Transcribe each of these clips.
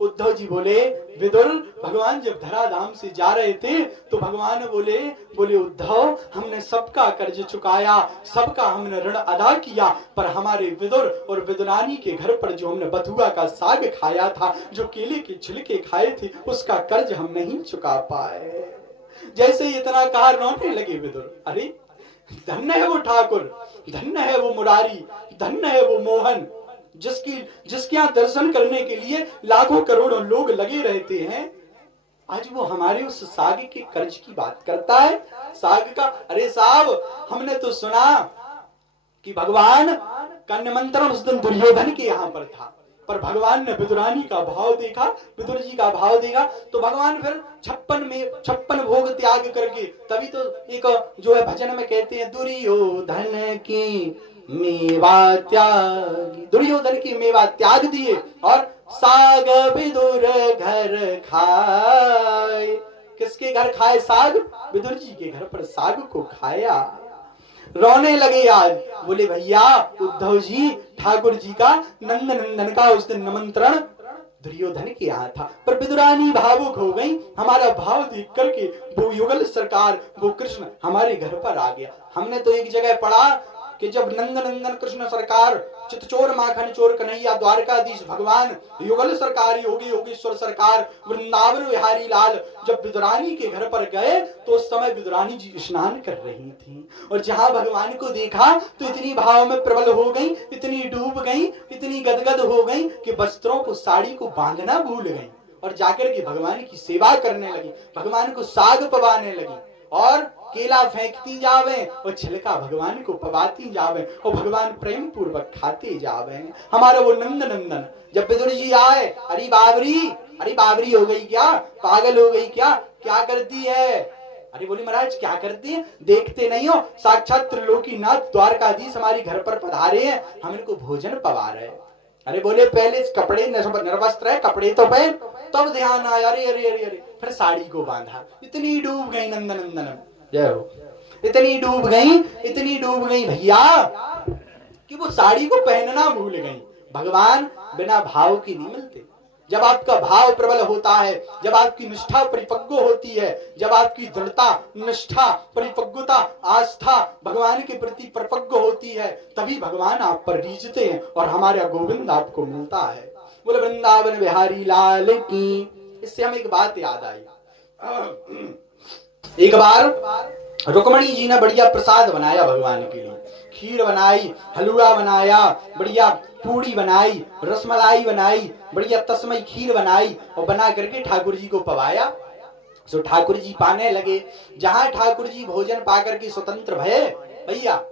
उद्धव जी बोले, विदुर, भगवान जब धराधाम से जा रहे थे तो भगवान बोले उद्धव, हमने सबका कर्ज चुकाया, सबका हमने ऋण अदा किया, पर हमारे विदुर और विदुरानी के घर पर जो हमने बथुआ का साग खाया था, जो केले के छिलके खाए थे, उसका कर्ज हम नहीं चुका पाए। जैसे इतना कहा रोने लगे विदुर। अरे धन्य है वो ठाकुर, धन्य है वो मुरारी, धन्य है वो मोहन, जिसके यहाँ दर्शन करने के लिए लाखों करोड़ों लोग लगे रहते हैं। आज वो हमारे उस साग के कर्ज की बात करता है। साग का, अरे साहब, हमने तो सुना कि भगवान का निमंत्रण उस दिन दुर्योधन के यहाँ पर था, पर भगवान ने विदुरानी का भाव देखा, विदुर जी का भाव देखा, तो भगवान फिर 56 भोग त्याग करके, तभी तो एक जो है भजन में कहते हैं, दुर्योधन की मेवा त्याग, दुर्योधन की मेवा त्याग दिए और साग विदुर घर खाए। किसके घर खाए साग? विदुर जी के घर पर साग को खाया। रोने लगे आज, बोले भैया उद्धव जी, ठाकुर जी का नंद नंदन का उस दिन निमंत्रण दुर्योधन के यहाँ था, पर विदुरानी भावुक हो गई। हमारा भाव देख करके वो युगल सरकार, वो कृष्ण हमारे घर पर आ गया। हमने तो एक जगह पढ़ा कि जब नंद नंदन कृष्ण सरकार, चितचोर माखन चोर कन्हैया द्वारकाधीश भगवान, युगल सरकार, योगी योगेश्वर सरकार, वृंदावन बिहारी लाल जब विदुरानी के घर पर गए तो उस समय विदुरानी जी स्नान कर रही थी, और जहां भगवान को देखा तो इतनी भाव में प्रबल हो गई, इतनी डूब गई, इतनी गदगद हो गई कि वस्त्रों को, साड़ी को बांधना भूल गई और जाकर के भगवान की सेवा करने लगी, भगवान को साग पवाने लगी और केला फेंकती जावे और छिलका भगवान को पवाती जावे और भगवान प्रेम पूर्वक खाते जावे। हमारा वो नंद नंदन जब विदुर जी आए, अरे बाबरी हो गई क्या, पागल हो गई क्या, क्या करती है? अरे बोली महाराज क्या करती है, देखते नहीं हो साक्षात त्रिलोकीनाथ द्वारकाधीश हमारे घर पर पधारे हैं, हम इनको भोजन पवा रहे हैं। अरे बोले पहले कपड़े निर्वस्त्र है, कपड़े तो पहन, तब ध्यान आया, अरे अरे अरे अरे, फिर साड़ी को बांधा। इतनी डूब गई नंद नंदन, जय हो, इतनी डूब गई भैया कि वो साड़ी को पहनना भूल गई। भगवान बिना भाव की नहीं मिलते। जब आपका भाव प्रबल होता है, जब आपकी निष्ठा परिपक्व होती है, जब आपकी दृढ़ता, निष्ठा, परिपक्वता, आस्था भगवान के प्रति परिपक्व होती है, तभी भगवान आप पर रीझते हैं और हमारा गोविंद आपको मिलता है। बोले वृंदावन बिहारी लाल की। इससे हमें एक बात याद आई। एक बार रुक्मणी जी ने बढ़िया प्रसाद बनाया भगवान के लिए, खीर बनाई, हलवा बनाया, बढ़िया पूड़ी बनाई, रसमलाई बनाई, बढ़िया तस्मई खीर बनाई और बना करके ठाकुर जी को पवाया। तो ठाकुर जी पाने लगे। जहां ठाकुर जी भोजन पाकर के स्वतंत्र भये भैया,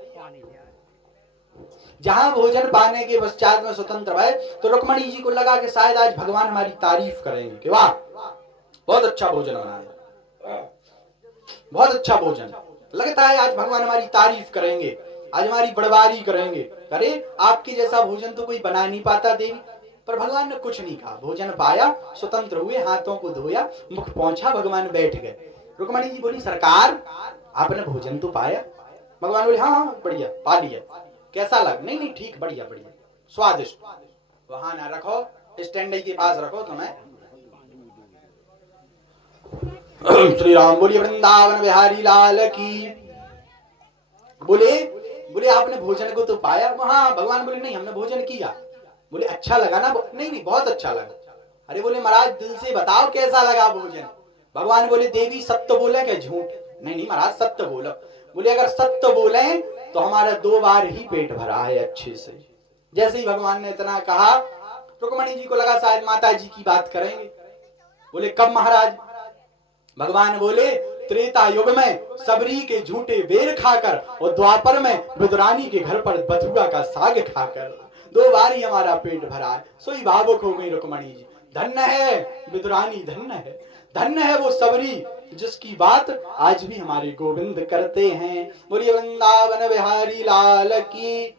जहां भोजन पाने के पश्चात में स्वतंत्र भये, तो रुक्मणी जी को लगा कि शायद आज भगवान हमारी तारीफ करेंगे कि वाह बहुत अच्छा भोजन बनाया, बहुत अच्छा भोजन, लगता है आज भगवान हमारी तारीफ करेंगे, आज हमारी बड़वारी करेंगे। अरे आपके जैसा भोजन तो कोई बना नहीं पाता देवी। पर भगवान ने कुछ नहीं कहा, भोजन पाया, स्वतंत्र हुए, हाथों को धोया, मुख पहुंचा, भगवान बैठ गए। रुक्मणी जी बोली सरकार आपने भोजन तो पाया? भगवान बोले हाँ हाँ बढ़िया पा लिया। कैसा लग? नहीं नहीं ठीक, बढ़िया बढ़िया स्वादिष्ट। वहां ना रखो, स्टैंड के पास रखो तुम्हें। श्री राम बोलिए वृंदावन बिहारी लाल की। बोले आपने भोजन को तो पाया? हाँ। भगवान बोले नहीं हमने भोजन किया। बोले अच्छा लगा ना? नहीं नहीं बहुत अच्छा लगा। अरे बोले महाराज दिल से बताओ कैसा लगा भोजन? भगवान बोले देवी सत्य बोले क्या झूठ? नहीं नहीं महाराज सत्य बोलो। बोले अगर सत्य बोले तो हमारा 2 बार ही पेट भरा है अच्छे से। जैसे ही भगवान ने इतना कहा, रुक्मणी जी को लगा शायद माता जी की बात करेंगे। बोले कब महाराज? भगवान बोले त्रेता युग में सबरी के झूठे बेर खाकर और द्वापर में विदुरानी के घर पर बथुआ का साग खाकर 2 बार ही हमारा पेट भरा है। सोई भावुक हो गई रुक्मणी जी। धन्य है विदुरानी, धन्य है वो सबरी जिसकी बात आज भी हमारे गोविंद करते हैं। बोलिए वृंदावन बिहारी लाल की।